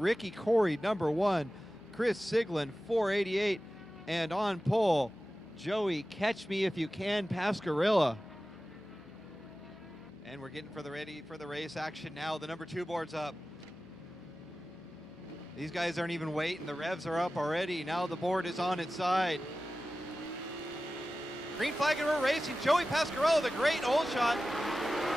Ricky Corey, number 1. Chris Siglin, 488. And on pole, Joey, catch me if you can, Pascarilla. And we're getting ready for the race action now. The number 2 board's up. These guys aren't even waiting. The revs are up already. Now the board is on its side. Green flag and we're racing. Joey Pascarella, the great old shot.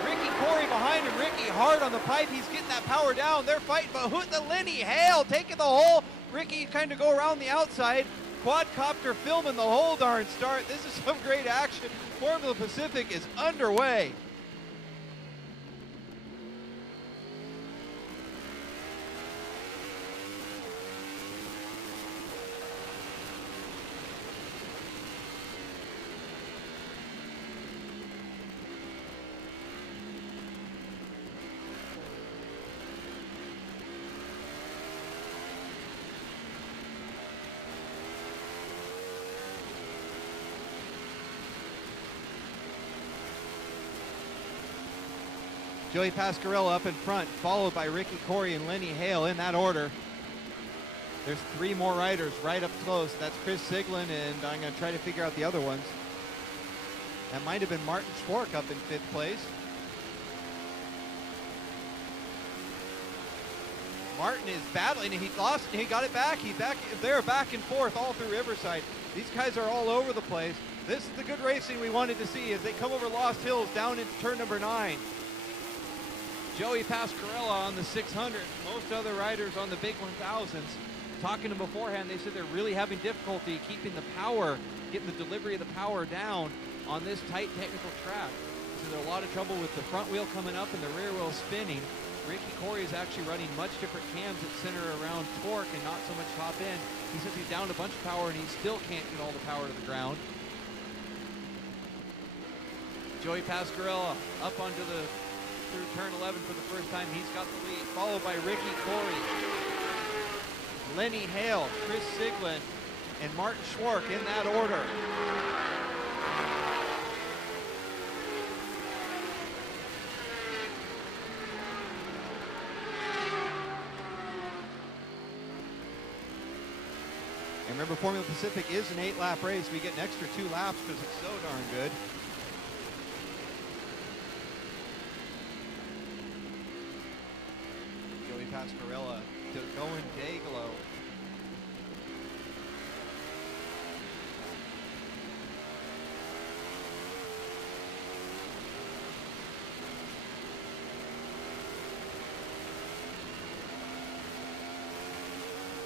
Ricky Corey behind him. Ricky hard on the pipe. He's getting that power down. They're fighting, but the Lenny Hale taking the hole. Ricky kind of go around the outside. Quadcopter filming the whole darn start. This is some great action. Formula Pacific is underway. Joey Pascarella up in front, followed by Ricky Corey and Lenny Hale in that order. There's 3 more riders right up close. That's Chris Siglin, and I'm going to try to figure out the other ones. That might have been Martin Schwark up in 5th place. Martin is battling, and he lost, and he got it back. They're back and forth all through Riverside. These guys are all over the place. This is the good racing we wanted to see as they come over Lost Hills down into turn number 9. Joey Pascarella on the 600. Most other riders on the big 1000s. Talking to them beforehand, they said they're really having difficulty keeping the power, getting the delivery of the power down on this tight technical track. So there's a lot of trouble with the front wheel coming up and the rear wheel spinning. Ricky Corey is actually running much different cams that center around torque and not so much top end. He says he's down a bunch of power and he still can't get all the power to the ground. Joey Pascarella up onto the through turn 11 for the first time. He's got the lead, followed by Ricky Corey, Lenny Hale, Chris Siglin, and Martin Schwark in that order. And remember, Formula Pacific is an 8-lap race. We get an extra 2 laps because it's so darn good. Pascarella to going Dayglow.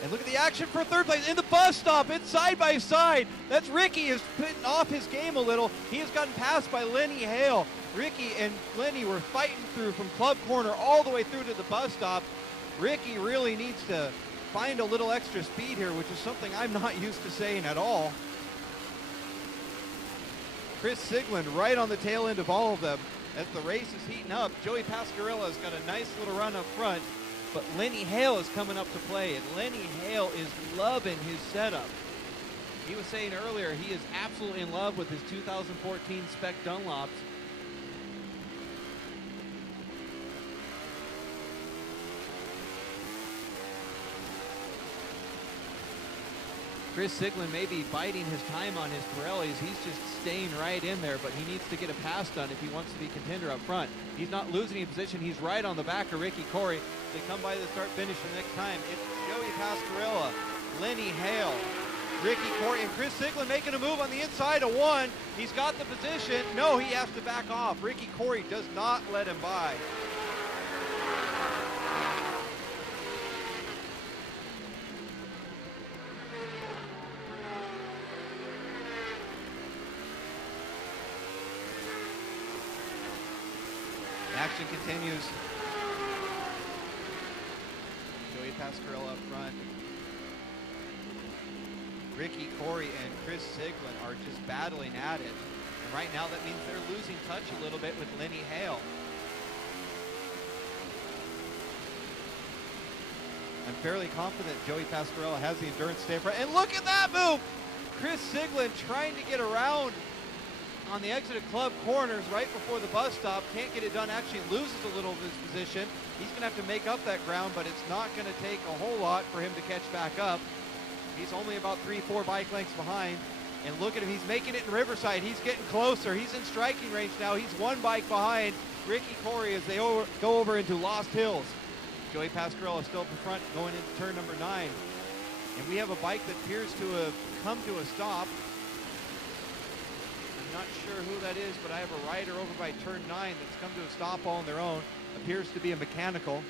And look at the action for 3rd place in the bus stop. It's side by side. That's Ricky is putting off his game a little. He has gotten passed by Lenny Hale. Ricky and Lenny were fighting through from Club Corner all the way through to the bus stop. Ricky really needs to find a little extra speed here, which is something I'm not used to saying at all. Chris Siglin right on the tail end of all of them as the race is heating up. Joey Pascarella's got a nice little run up front, but Lenny Hale is coming up to play, and Lenny Hale is loving his setup. He was saying earlier he is absolutely in love with his 2014 Spec Dunlops. Chris Siglin may be biding his time on his Pirellis. He's just staying right in there, but he needs to get a pass done if he wants to be contender up front. He's not losing any position. He's right on the back of Ricky Corey. They come by the start finish the next time. It's Joey Pascarella, Lenny Hale, Ricky Corey, and Chris Siglin making a move on the inside of 1. He's got the position. No, he has to back off. Ricky Corey does not let him by. Action continues. Joey Pascarella up front. Ricky Corey and Chris Siglin are just battling at it. And right now that means they're losing touch a little bit with Lenny Hale. I'm fairly confident Joey Pascarella has the endurance to stay up front. And look at that move! Chris Siglin trying to get around on the exit of Club Corners right before the bus stop. Can't get it done, actually loses a little of his position. He's going to have to make up that ground, but it's not going to take a whole lot for him to catch back up. He's only about 3-4 bike lengths behind. And look at him, he's making it in Riverside. He's getting closer. He's in striking range now. He's one bike behind Ricky Corey as they go over into Lost Hills. Joey Pasquarella still up in front going into turn number 9. And we have a bike that appears to have come to a stop. I'm not sure who that is, but I have a rider over by turn 9 that's come to a stop all on their own. Appears to be a mechanical.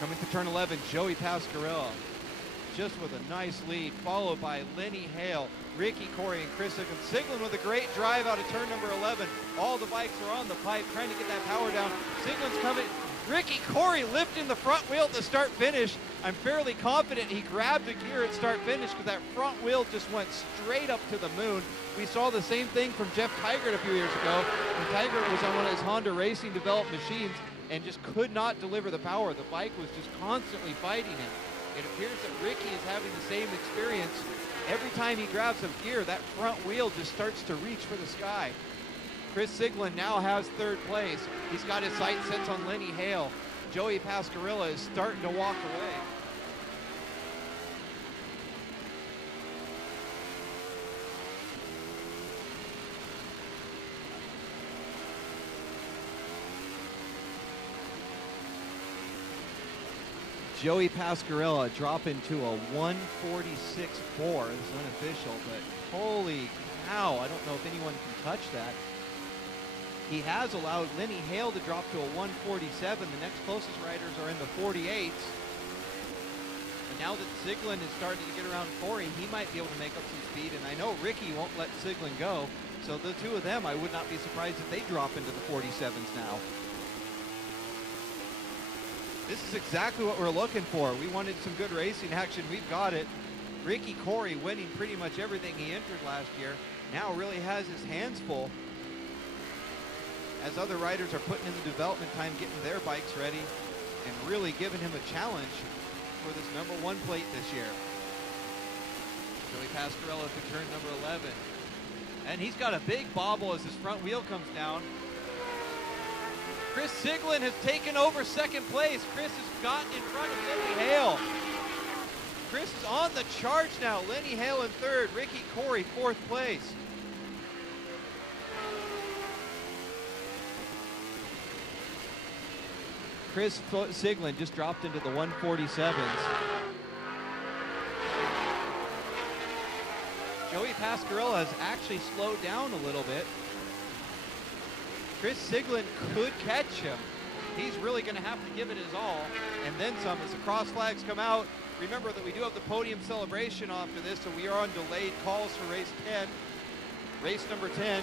Coming to turn 11, Joey Pasquarella, just with a nice lead, followed by Lenny Hale, Ricky Corey, and Chris Siglin. Siglin with a great drive out of turn number 11. All the bikes are on the pipe, trying to get that power down. Siglin's coming. Ricky Corey lifting the front wheel at the start-finish. I'm fairly confident he grabbed a gear at start-finish because that front wheel just went straight up to the moon. We saw the same thing from Jeff Tigert a few years ago when Tigert was on one of his Honda Racing developed machines and just could not deliver the power. The bike was just constantly fighting him. It appears that Ricky is having the same experience. Every time he grabs a gear, that front wheel just starts to reach for the sky. Chris Siglin now has third place. He's got his sights set on Lenny Hale. Joey Pasquarella is starting to walk away. Joey Pasquarella dropping to a 146.4. This is unofficial, but holy cow, I don't know if anyone can touch that. He has allowed Lenny Hale to drop to a 147. The next closest riders are in the 48s. And now that Siglin is starting to get around Corey, he might be able to make up some speed. And I know Ricky won't let Siglin go. So the two of them, I would not be surprised if they drop into the 47s now. This is exactly what we're looking for. We wanted some good racing action. We've got it. Ricky Corey winning pretty much everything he entered last year. Now really has his hands full as other riders are putting in the development time, getting their bikes ready, and really giving him a challenge for this number 1 plate this year. Joey Pasquarella to turn number 11. And he's got a big bobble as his front wheel comes down. Chris Siglin has taken over second place. Chris has gotten in front of Lenny Hale. Chris is on the charge now. Lenny Hale in third, Ricky Corey fourth place. Chris Siglin just dropped into the 147s. Joey Pasquarella has actually slowed down a little bit. Chris Siglin could catch him. He's really going to have to give it his all, and then some as the cross flags come out. Remember that we do have the podium celebration after this, so we are on delayed calls for race 10. Race number 10,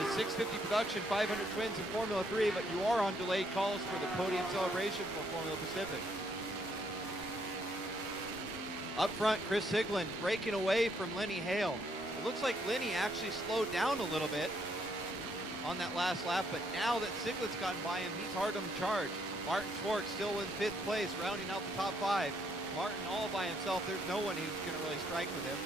the 650 production, 500 twins in Formula 3, but you are on delayed calls for the podium celebration for Formula Pacific. Up front, Chris Siglin breaking away from Lenny Hale. It looks like Lenny actually slowed down a little bit on that last lap, but now that Siglin's gotten by him, he's hard on the charge. Martin Schwartz still in 5th place, rounding out the top 5. Martin all by himself. There's no one who's going to really strike with him.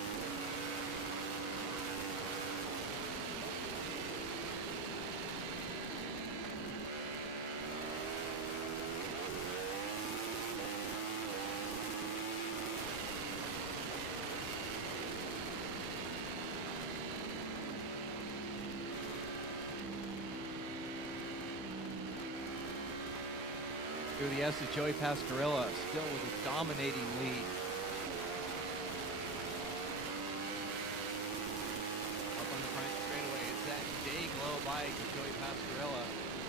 Through the S is Joey Pasquarella, still with a dominating lead. Up on the front straightaway, it's that day glow bike of Joey Pasquarella,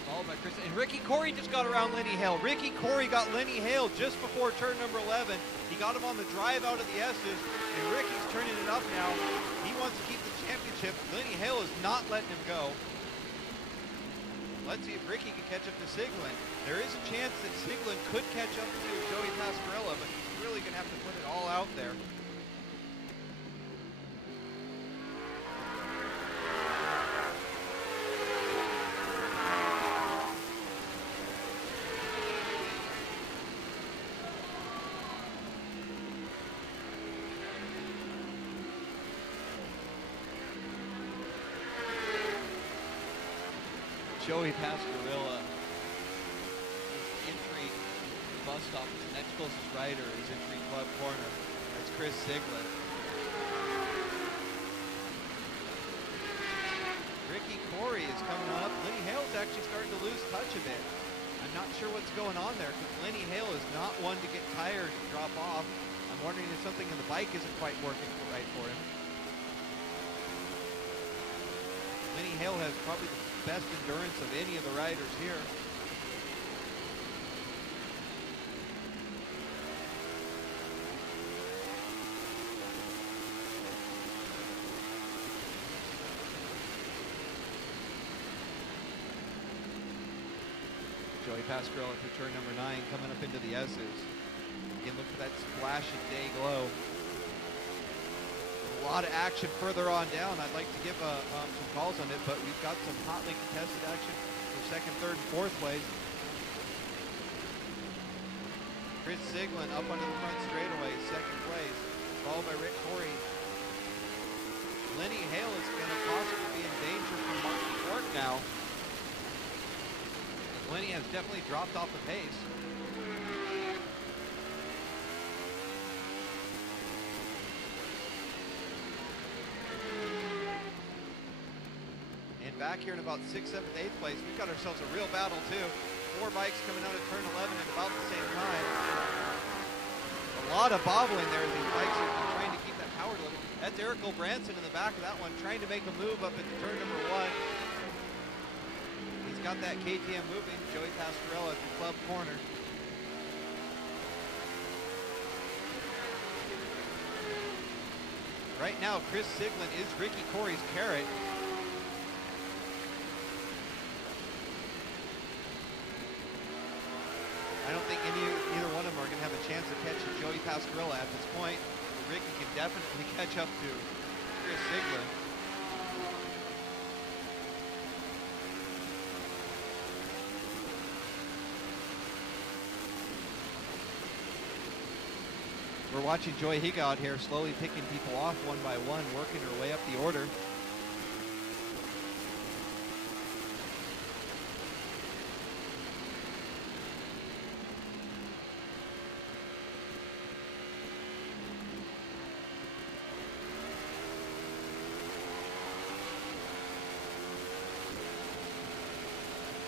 followed by Chris. And Ricky Corey just got around Lenny Hale. Ricky Corey got Lenny Hale just before turn number 11. He got him on the drive out of the S's, and Ricky's turning it up now. He wants to keep the championship. Lenny Hale is not letting him go. Let's see if Ricky can catch up to Siglin. There is a chance that Siglin could catch up to Joey Pasquarella, but he's really going to have to put it all out there. Joey Pascarilla is entering the bus stop. The next closest rider is entering club corner. That's Chris Siglin. Ricky Corey is coming up. Lenny Hale's actually starting to lose touch a bit. I'm not sure what's going on there because Lenny Hale is not one to get tired and drop off. I'm wondering if something in the bike isn't quite working right for him. Lenny Hale has probably the best endurance of any of the riders here. Joey Pascarella through turn number 9, coming up into the S's. Again, look for that splash of day glow. A lot of action further on down. I'd like to give some calls on it, but we've got some hotly contested action for second, third, and fourth place. Chris Siglin up onto the front straightaway, second place, followed by Rick Corey. Lenny Hale is going to possibly be in danger from Martin Clark now. Lenny has definitely dropped off the pace. And back here in about 6th, 7th, 8th place, we've got ourselves a real battle too. 4 bikes coming out of turn 11 at about the same time. A lot of bobbling there as these bikes are trying to keep that power level. That's Eric Branson in the back of that one, trying to make a move up into turn number 1. He's got that KTM moving. Joey Pascarella at the club corner. Right now, Chris Siglin is Ricky Corey's carrot. I don't think either one of them are going to have a chance of catching Joey Pascarella at this point. Ricky can definitely catch up to Chris Siglin. We're watching Joy Higa out here slowly picking people off one by one, working her way up the order.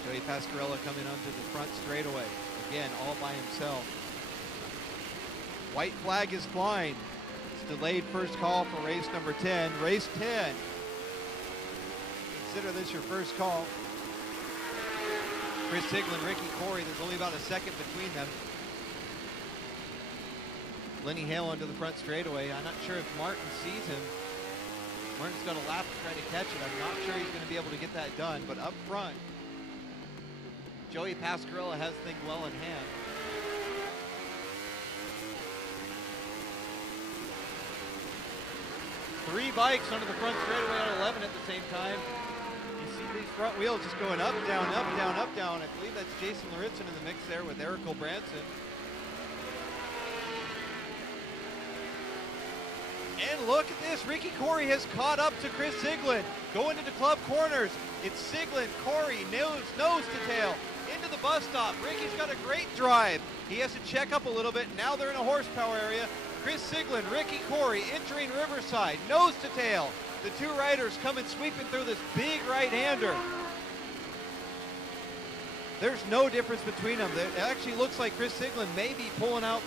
Joey Pascarella coming onto the front straightaway. Again, all by himself. White flag is flying. It's delayed first call for race number 10. Race 10. Consider this your first call. Chris Siglin, Ricky Corey, there's only about a second between them. Lenny Hale onto the front straightaway. I'm not sure if Martin sees him. Martin's got a lap to try to catch it. I'm not sure he's going to be able to get that done, but up front, Joey Pascarella has things well in hand. Three bikes onto the front straightaway at 11 at the same time. You see these front wheels just going up, down, up, down, up, down. I believe that's Jason Loritzen in the mix there with Eric Branson. And look at this, Ricky Corey has caught up to Chris Siglin. Going into club corners, it's Siglin, Corey, nose to tail, into the bus stop. Ricky's got a great drive. He has to check up a little bit. Now they're in a horsepower area. Chris Siglin, Ricky Corey entering Riverside, nose to tail. The two riders coming sweeping through this big right-hander. There's no difference between them. It actually looks like Chris Siglin may be pulling out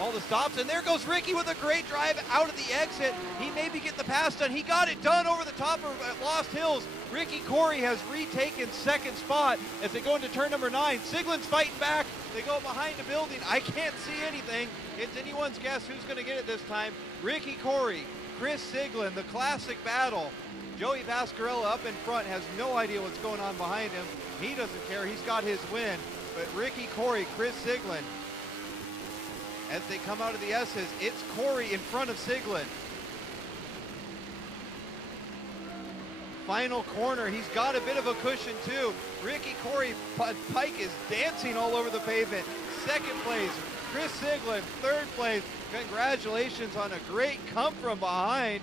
all the stops, and there goes Ricky with a great drive out of the exit. He may be getting the pass done. He got it done over the top of Lost Hills. Ricky Corey has retaken second spot as they go into turn number 9. Siglin's fighting back. They go behind the building. I can't see anything. It's anyone's guess who's going to get it this time. Ricky Corey, Chris Siglin, the classic battle. Joey Pascarella up in front has no idea what's going on behind him. He doesn't care. He's got his win. But Ricky Corey, Chris Siglin, as they come out of the S's, it's Corey in front of Siglin. Final corner, he's got a bit of a cushion too. Ricky Corey Pike is dancing all over the pavement. Second place, Chris Siglin, third place. Congratulations on a great come from behind.